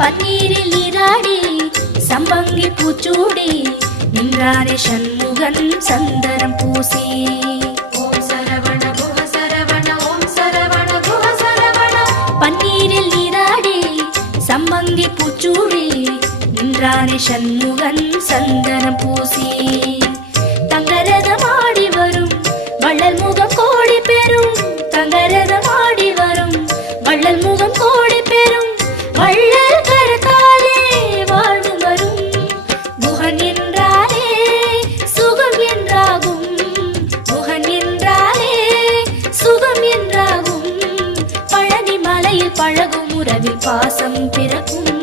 பன்னீரில் நீராடி சம்பங்கி பூச்சூடி நின்றாரே சண்முகன் சந்தனம் பூசி. ஓம் சரவண குஹ சரவண ஓம் சரவண குஹ சரவண. பன்னீரில் நீராடி சம்பங்கி பூச்சூடி நின்றாரே சண்முகன் சந்தனம் பூசி. தங்கரதமாடி வரும் வள்ளல் முகம் கோடி பெறும். தங்கரதமாடி வரும் வள்ளல் முகம் கோடி பெறும். வள்ளல் கரத்தாலே வாழ்வு வரும். குஹன் என்றாலே சுகம் என்றாகும். குஹன் என்றாலே சுகம் என்றாகும். பழனி மலையில் பழகும் உறவில் பாசம் பிறக்கும்.